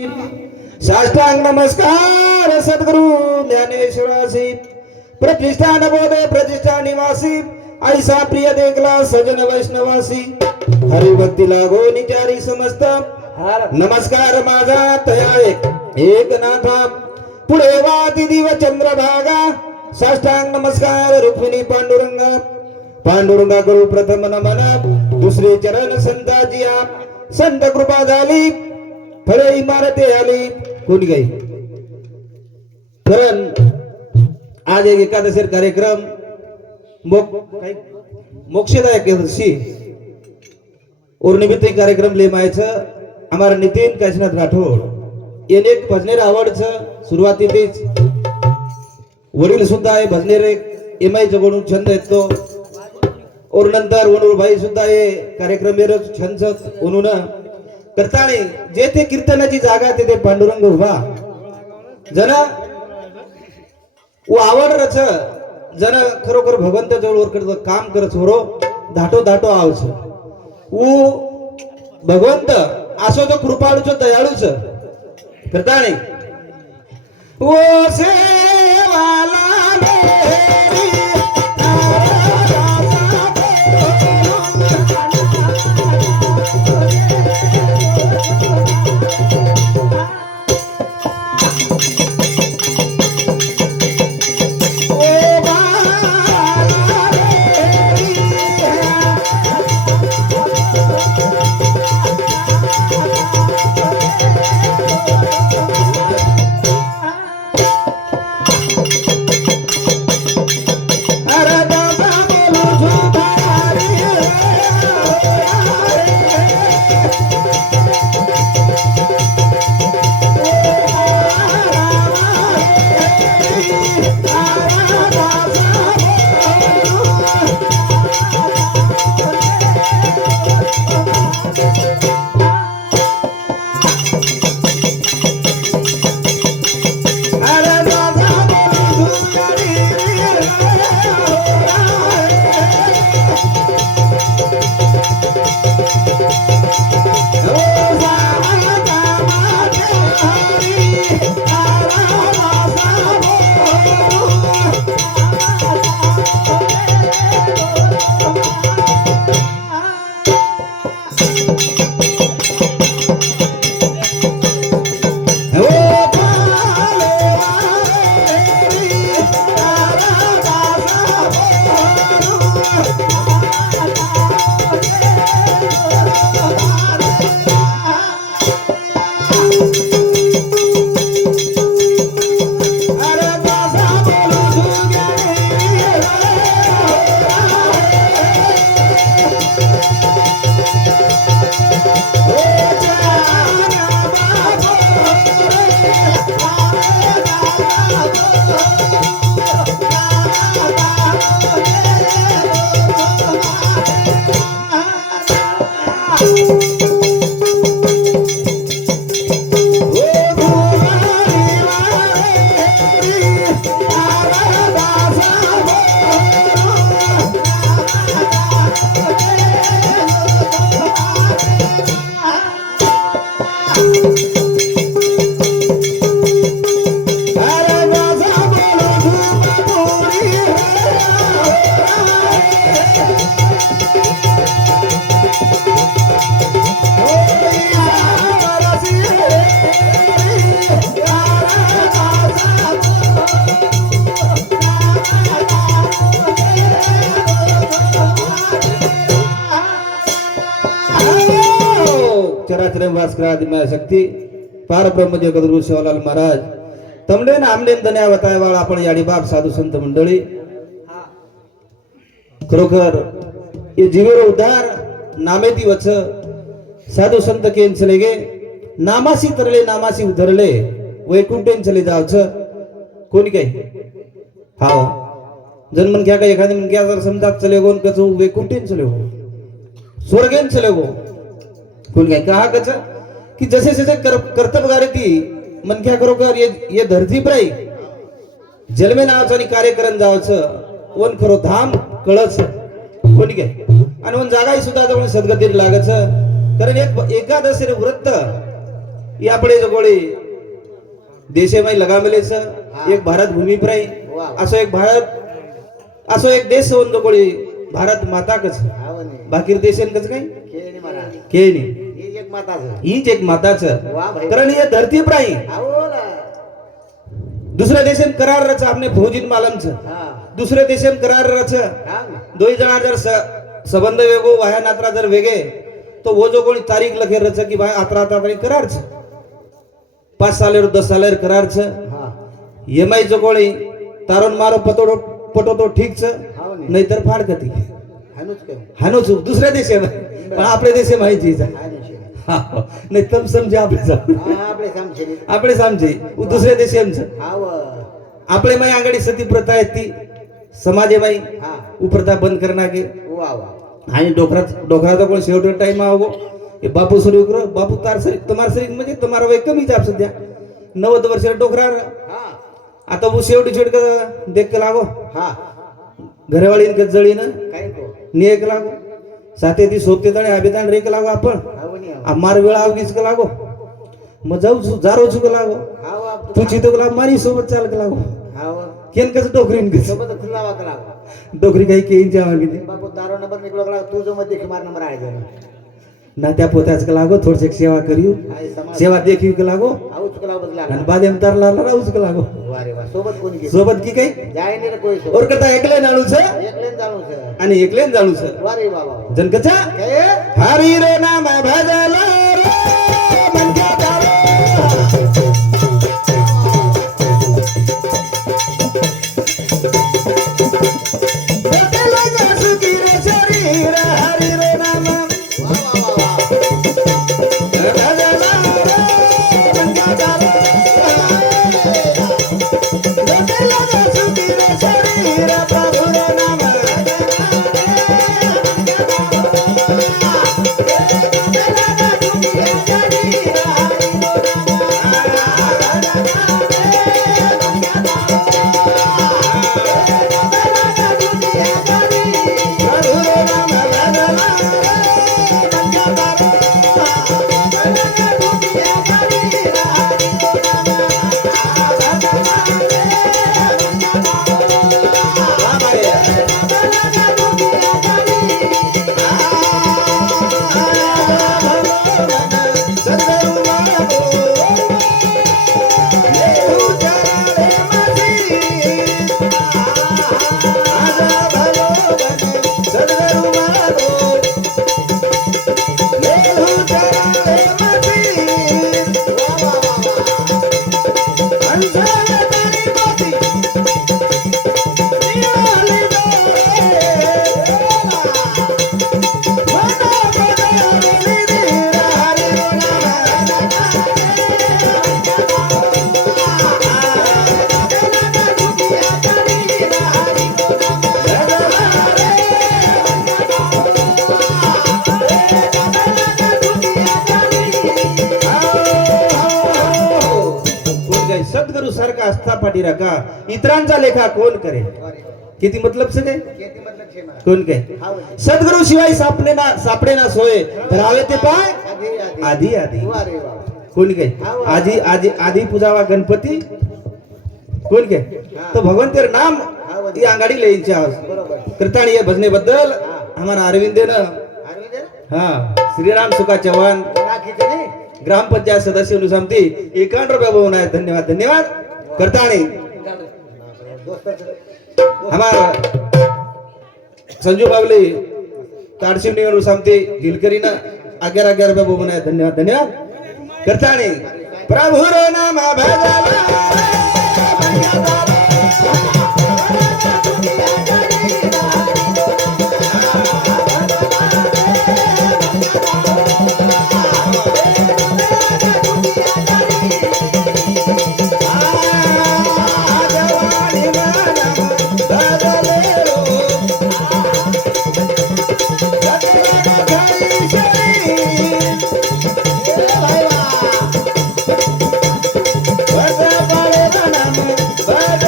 साष्टांग नमस्कार सद्गुरु ज्ञानेश्वरासी प्रतिष्ठान बोधे प्रतिष्ठा निवासी ऐसा प्रिय देखला सजन वैष्णवासी हरिभक्ती लागो निचारी समस्त नमस्कार माझा तया एक नाथा पुढे वाती दिव चंद्रभागा साष्टांग नमस्कार रुक्मिणी पांडुरंगा गुरु प्रथम नमन दुसरे चरण संताजी संत कृपा झाली फळे इमारती आली कोणी काही कारण आज एक एकादशी कार्यक्रम मोक्षदा एकादशी और निमित्त कार्यक्रम ले मायचं हमारा नितीन काशीनाथ राठोड याने एक भजनेर आवडचं सुरुवातीतच वडील सुद्धा आहे भजनेर एमआय जगणून छंद येतो और नंतर वनूर भाई सुद्धा हे कार्यक्रम छंद म्हणून करताने जे ते कीर्तनाची जागा ते पांडुरंग उभा जन वो आवडच जन खरोखर भगवंत जवळ करत काम करत होरो धाटो धाटो आवच वो भगवंत असो तो कृपाळूच दयाळूच करताने वो सेवाला शक्ति पार ब्रह्म जगद्गुरु शिवलाल महाराज तमडे आमले धन्या बतायवाळ आपण याडी बाप साधू संत मंडळी खरोखर ये जीवेर उद्धार नामे दिवच साधू संत केन चले गे नामासी तरले नामासी उधरले वैकुंठेन चले जावच कोणी काही हाव जन मन क्या का एखादे मन क्या जर समजात चले गोन कचो वैकुंठेन चले गो स्वर्गेन चले गो कोणी काही कहा कच कि जसे जसे कर्तव्यगारी ती मन क्या खरोखर ये धरती प्राई जन्मे नावाचं आणि कार्यक्रम जावचं वन खरो धाम कळच कोणी काय आणि वन जागाही सुद्धा जवळ सद्गतीर लागच कारण एक एकादशी व्रत ये આપણે जो कोळी देशेमाई लगामेले स एक भारत भूमी प्राई असो एक भारत असो एक देश होऊन जो कोळी भारत माता कच बाकी देशन कच काय केनी हीच एक माताचं कारण हे धरती प्राई दुसऱ्या देशात करार रच आपने फौजीन मालमचं दुसऱ्या देशात करार रच दोन जना जर संबंध वेगो वाया नात्रा जर वेगे तो वो जो कोणी तारीख लखे रच की भाई आत्रा आता करारच 5 सालेर 10 सालेर करारच एमआई जो कोणी तारण मारो पतोडो पटोतो ठीकच नाहीतर फाडकती हानूच दुसऱ्या देशात पण आपल्या देशे माहिती नाही तम समजे आपले समजे दुसऱ्या देशांचं आपले माई आंगडी सती प्रथा आहे ती समाजे माई प्रथा बंद करना के आणि डोकराचा कोण शेवट टाइम आवगो हे बापू सुरू कर बापू तार सरी तुम्हार सरी म्हणजे तुम्हारा वय कमी जाप सध्या 90 वर्ष डोकरा आता वो शेवटी शेवट देख के लागो घरवाळी के जळी ना नेक लागो साथे ती सोबते तळे अभिदान रेक लागो आपण मार वेळा आवगीच का लागो मग जाऊ जारो चुक लागो तुझी तो लागो मारी सोबत चाल का लागो केन कस डोकरीन कस सोबत खुलावा का लागो डोकरी काही केन जावागी बापू तारो नंबर निकलो का तू जो मत देखी मार नंबर आहे ना त्या पोताच का लागो थोडसे सेवा करियो सेवा देखी का लागो आउच का लागो बदला आणि बादेम तारला राऊच का लागो वारे वा सोबत कोणी के सोबत की काही जाय नाही रे कोई सोबत और करता एकले नाळूच एकलेन जाणू छ आणि एकलेन जाळूच वारे वा वा जनकचा काय हरी रे नाम भजला रे मनका तारो बदला सुखी रे शरीर हरी रे नाम सद्गुरु सारखा आस्था पाठी राखा इतरांचा लेखा कोण करे किती मतलब से काय किती मतलब छे मा कोण काय सद्गुरु शिवाय सापडे ना सोय धरावे ते पाय आधी आधी वारे वा कोण काय आधी आधी आधी पूजावा गणपती कोण काय तो भगवान तेर नाम ती अंगाडी लेईचे आवाज कीर्तन ये भजने बद्दल हमारा अरविंद ने हाँ श्रीराम सुखा चौहान ग्राम पंचायत सदस्य अनुसमिति 51 रुपया बहुना है धन्यवाद धन्यवाद करताणी हमारा संजू बावली तारसिमनी अनुसमिति गिलकरी ना 11 रुपया बहुना है धन्यवाद धन्यवाद करताणी प्रभु रो नाम भजला Bye.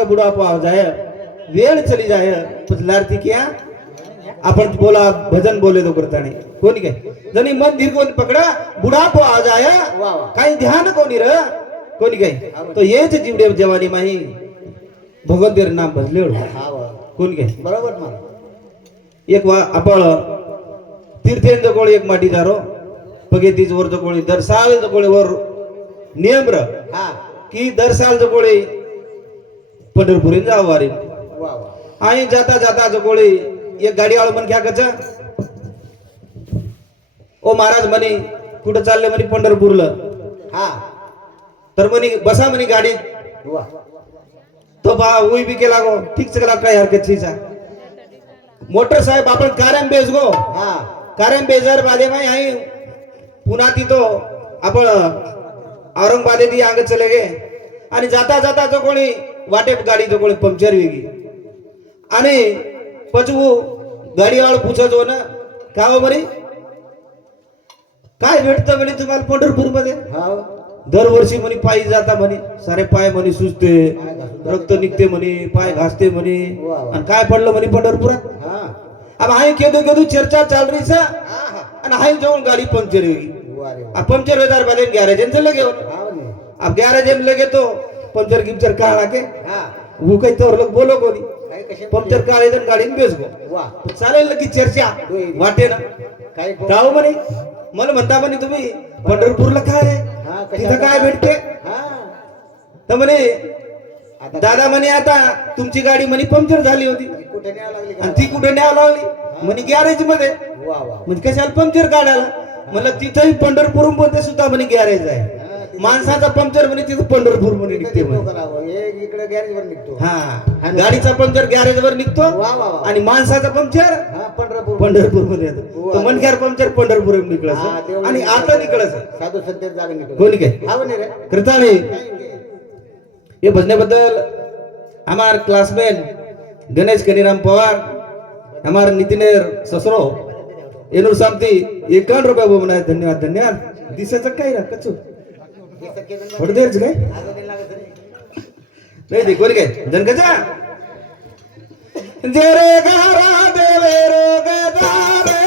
का बुढ़ापा आ जाए वेळ चली जाए कुछ लारती क्या आपण बोला भजन बोले तो करता नहीं कोणी काय जनी मन धीर कोणी पकडा बुढ़ापा आ जाए वा वा काही ध्यान कोणी र कोणी काय तो येच जीवडे जवानी माही भगवंतेर नाम भजले हा वा कोणी काय बरोबर मला एक वा आपण तीर्थेंद्र कोळी एक माटी जारो पगेतीच वर कोळी दर साल कोळी वर नियम र हा की दर साल कोळी पंढरपुरीन जाव वारी वा वा आई जाता जाता कोळी एक गाडी वाळ मन क्या कच ओ महाराज म्हणे कुठं चालले म्हणे पंढरपूरला हा तर म्हणे बसा म्हणे गाडी वा तो बा उई बी केला गो ठीक से काय हरकत छीचा मोटर साहेब आपण कारम बेस गो हा कारम बेजर बादे माई आई पुन्हा ती तो आपण औरंगाबादे ती आंग चले गे आणि जाता जाता जो कोणी वाटे गाडी जो कोणी पंक्चर वेगी आणि पचवू गाडी वाळ पूछतो ना का हो म्हणे काय भेटतं म्हणे तुम्हाला पंढरपूर मध्ये हा दरवर्षी म्हणे पायी जाता म्हणे सारे पाय म्हणे सुजते पाय घासून रक्त निघते म्हणे पाय घासते म्हणे वा वा. आणि काय पडलं म्हणे पंढरपुरात हा अब हाई केदो केदो चर्चा चाल रही सा हा हा आणि हाई जाऊन गाडी पंक्चर होगी वा रे वा अब पंक्चर वेदार बादे गैरेज से लगे हो हा ने अब गैरेज में लगे तो पंक्चर गिफ्चर कहा के हा वो कहीं तो लोग बोलो कोनी काय कशे पंक्चर का इधर गाड़ी में बेच गो वा चालेल लगी चर्चा वाटे ना काय गाव म्हणे मला म्हणता म्हणे तुम्ही पंढरपूरला काय आहे हा तिथं काय भेटते हा तर म्हणे आता दादा म्हणे आता तुमची गाडी म्हणे पंक्चर झाली होती कुठे न्यावं लागली आणि का ती कुठे न्यावं लागली म्हणे गॅरेज मध्ये वा वा म्हणजे कशाला पंक्चर काढायला म्हणलं तिथंही पंढरपूर मध्ये सुद्धा म्हणे गॅरेज आहे हा, तिथं माणसाचा पंक्चर म्हणे तिथं पंढरपूर मध्ये तिथं निघते निघतो म्हणे करावं. हे इकडे गॅरेज वर निघतो हा गाडीचा पंक्चर गॅरेज वर निघतो वा वा वा आणि माणसाचा पंक्चर हा पंढरपूर पंढरपूर मध्ये येतो तो मनख्यार पंक्चर पंढरपूर हा, निघलं तेवढं आणि निघलं. आता निघलं साधू संत जागा निघतो कोणी काय हा म्हणे रे करता नाही ये भजनेबद्दल हमार क्लासमेट गणेश कनीराम पवार हमार नितिनेर ससरो येनूर सामती 51 रुपये बोमना धन्यवाद धन्यवाद दिसाचं काय रा कचू हे सख्खे जण थोडं देरच काय आता ते लागत नाही. नाही दे कोणी काय जनकचा जे रे गारा देवे रोगदारे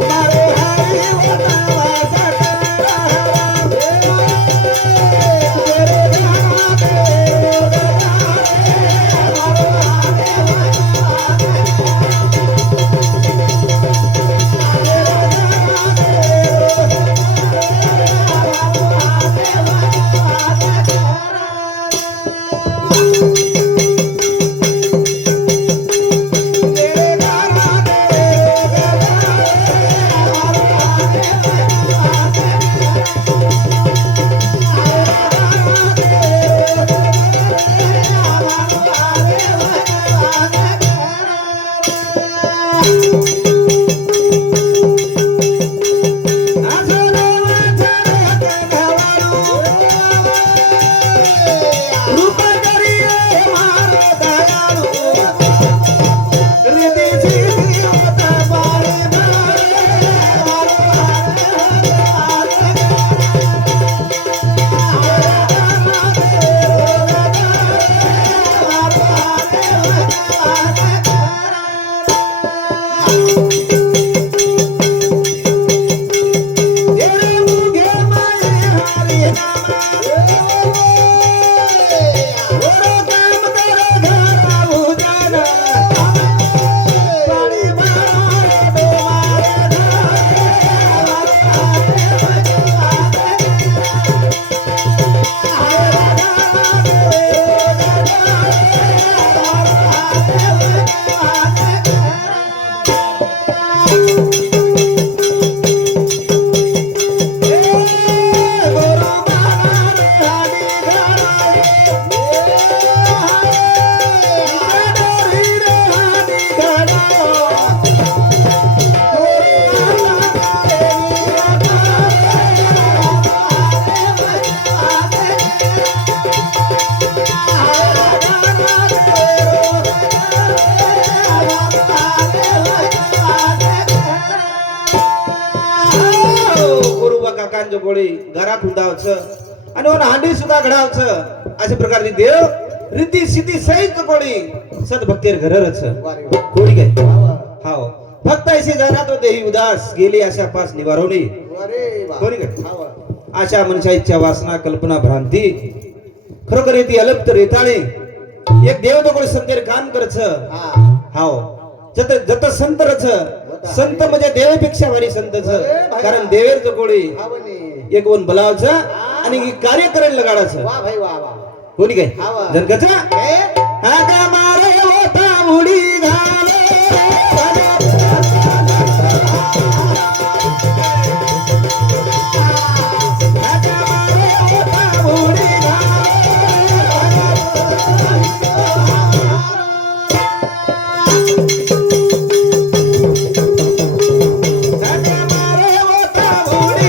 मारे हरी वनावा सकारा जे रे गारा देवे वाकांच गोळी घरा खुंदावच आणि वन हांडी सुद्धा घडावच अशा प्रकारची देव रीती सिद्धी सहित गोळी सद्भक्तीर घररच वारे वा. कोणी काय वा वा. हाव फक्त ऐसे जाना तो देही उदास गेली अशा पास निवारवणी वारे वा. कोणी काय? हा वा. आशा मनुष्या इच्छा वासना कल्पना भ्रांती खरोखर येते अलप तर येताळे एक देव तो कोणी संतेर काम करच हा. हाव जत जत संत रच संत म्हणजे देवापेक्षा भारी संतच कारण देवेर जो कोणी हा वने. एक वन बलावच आणि कार्य करायला लगाडायचं वा भाई वा वा. कोणी काय हाव. जनकचा ए? हाका मारे होता उडी घाले हाका मारे होता उडी घाले हाका मारे होता उडी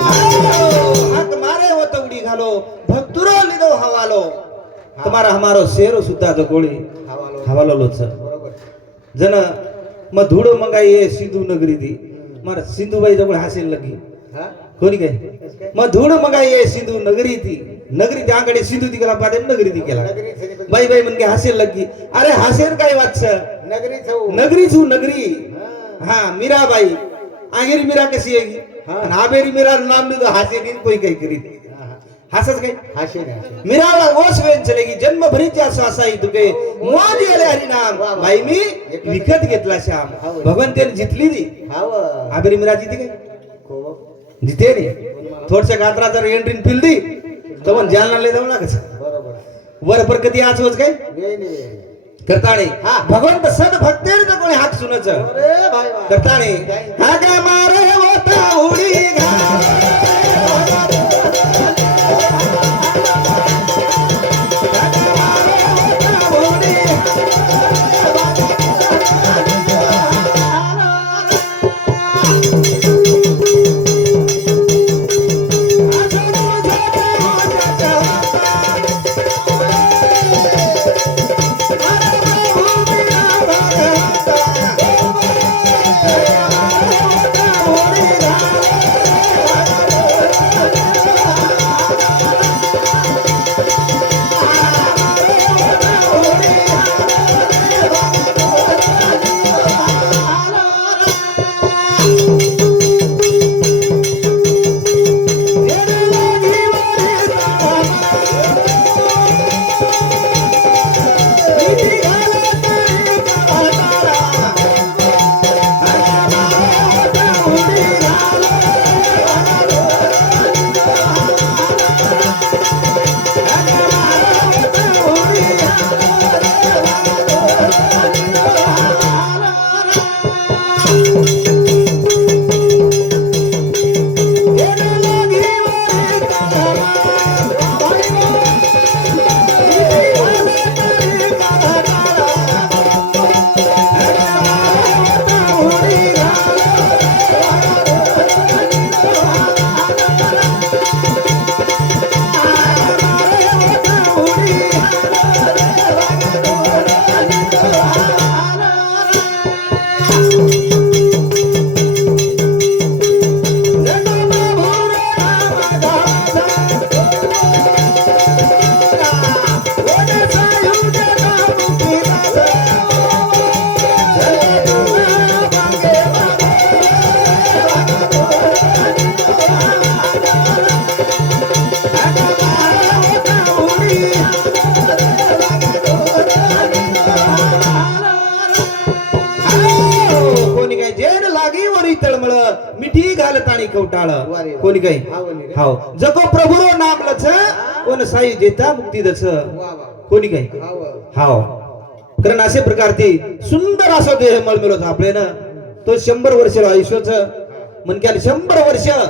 हाक मारे होत उडी घालो भक्तुरो लिदो हवालो तुम्हारा हमारो शेरो सुद्धा जो गोळी हा वालो. हवालो लोच बरोबर. जन मग धूळ मंगाई ये सिंधू नगरी दी मारा सिंधुबाई जवळ हासेल लगी हा? कोणी काय मग धूळ मंगाई ये सिंधू नगरी ती नगरी त्याकडे सिंधू ती गेला पाहते नगरी ती केला नगरी सनी- बाई बाई म्हणजे हासेल लगी अरे हासेल काय वाच नगरी छौ. नगरी छू नगरी हा. हा मीराबाई आगेरी मीरा कशी आहे हा. आणि आबेरी मीरा नाम लिहिलं हासे दिन कोई काही करी हा, हा. हसच काय हाशे ना, हाशे. मीराला ओस वेन चलेगी जन्म भरीची असाई तुके मोज आले हरिनाम बाई मी विकत घेतला श्याम भगवंताने जितली ती हा वा. आबेरी मीरा जिथे काय को. जिथे रे थोडच्या गात्रा जर एंट्रीन पिलदी तर पण जालना लय जाऊ लागच बरोबर. वर पर कधी आज होच काय ये ने. करताणे हा भगवंत सद भक्तेर तर कोणी हात सुनच अरे भाई वा. करताणे हा का मारे होता उडी तळमळ मिठी घालत आणि कवटाळ वारे वा. कोणी काही हा वनी रे. हाव जको प्रभुरो नाम लच कोण साई जेता मुक्ती दच वा वा. कोणी काही हा वा. हाव कारण असे प्रकारचे सुंदर असा देह मळमिळत आपले ना तो 100 वर्ष आयुष्याच मनक्याला 100 वर्ष हा.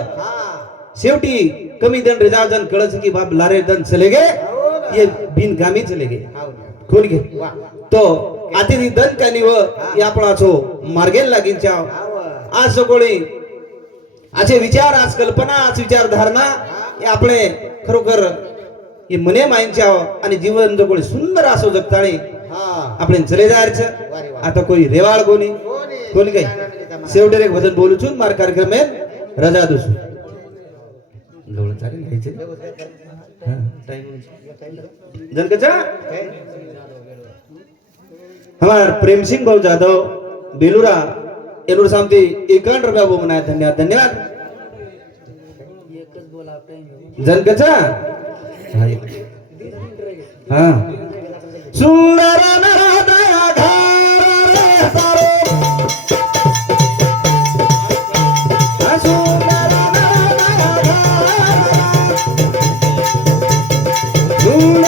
शेवटी कमी दंड रिजाजन कळच की बाप लारे दन चले गे हो ना. ये बिन गामी चले गे हा वनी. कोणी घे वा. तो आधी दन कानी व या आपणाचो मार्गेल लागीन चाव हा वा. आज कोणी असे विचार आज कल्पना आज विचारधारणा हे आपले खरोखर हे मने मायंच्या आणि जीवन जगोळे सुंदर असो जगताळे हा आपण चले जायचं वारे वा. आता कोई रेवाळ कोणी कोणी काही काही शेवटे एक भजन बोलूचून मार कार्यक्रम रजा दुसू जवळ चालेल घ्यायचे जनकचा हमार प्रेम सिंह भाऊ जाधव बेलुरा एलूर सामती 51 रुपया वो मनाया धन्यवाद धन्यवाद जनकचा हाँ सुंदर नरदया घर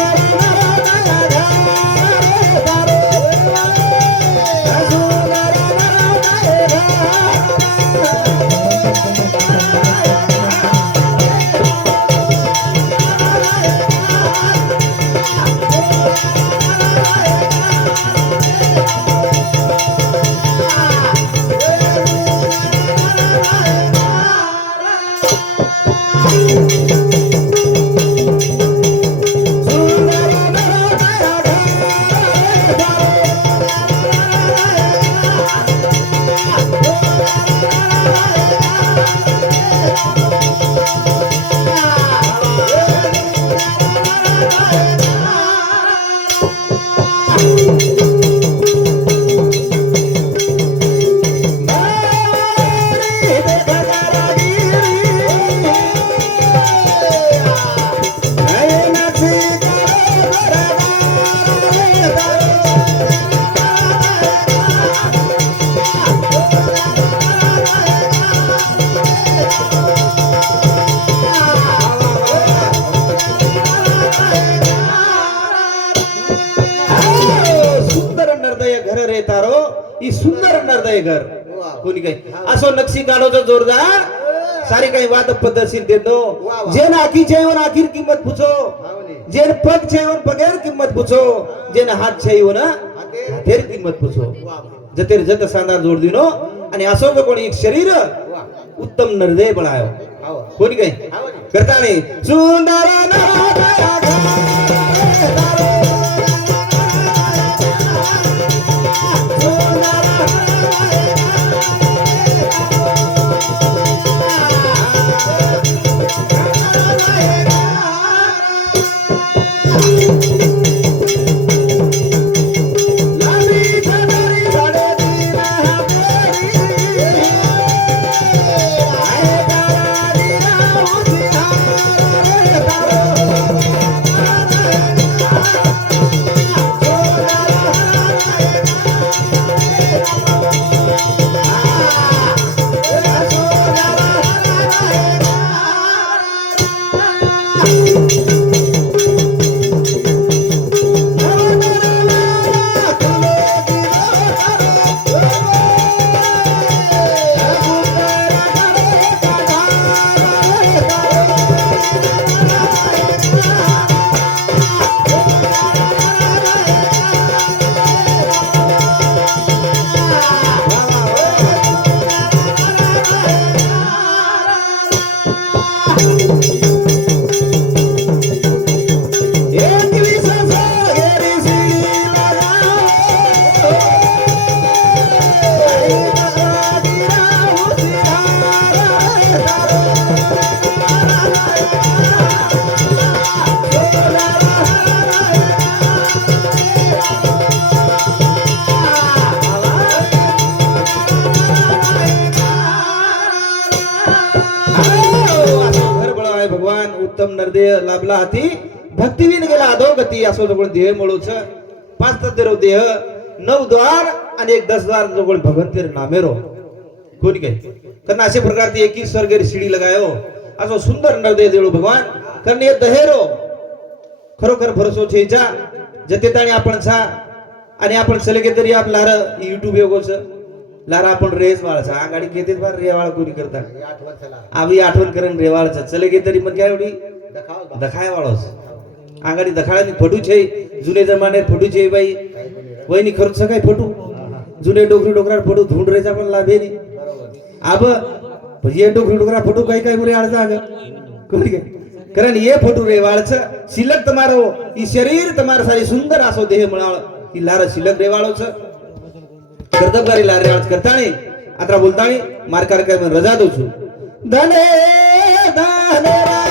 रे तारो सुंदर नरदया घर सुंदर नरदया घर रे तारो सुंदर घर रे तारो ही सुंदर नरदय घर कोणी काही असो नक्षी काढोचं जोरदार सारी काही वाद पद्धतशीर देतो जेन आखी जेवण आखीर किंमत पूछो जेन पग जेवण पगेर किंमत पूछो जेन हात जेवण हातेर किंमत पूछो जतेर जत सांदार जोड दिनो आणि असो जो कोणी एक शरीर उत्तम नरदय बनायो कोणी काही करता नाही सुंदर नरदय घर तारो भगवान उत्तम नरदेह लाभला हाती भक्तीविन गेला अधोगती असो जो देह मुळूच पाच तत्व देह 9 द्वार आणि एक 10 द्वार जो भगवंतेर नामेरो कोणी काही कारण असे प्रकारची एकी स्वर्गेर शिडी लगायो असो सुंदर नरदेह देळो भगवान कारण हे दहेरो खरोखर भरोसो छेजा जते ताणी आपण छा आणि आपण सलगे तरी आप लार YouTube योगोच लारा आपण रेस वाळचा आगाडी घेतेत बार रेवाळ कोणी करता आवी आठवण करून रेवाळचा चलगे तरी मग काय एवढी दखाय वाळोस आगाडी दखाळानी फटू छे जुने जमाने फटू छे बाई वहिनी खरच काय फटू जुने डोकरी डोकरार फटू धुंड रेचा पण लाभे नी आब પછી એ ડુકરી ડુકરા ફોટો કઈ કઈ મુરે આળતા આગળ કોણ કે કારણ એ ફોટો રે વાળ છે શિલક તમારો ઈ શરીર તમારા સારી સુંદર આસો દેહ મળાળ ઈ લાર શિલક રેવાળો છે કરતબગારી લાર રેવાળ કરતાણી આતરા બોલતાણી માર કાર્યક્રમ રજા દઉં છું ધને ધને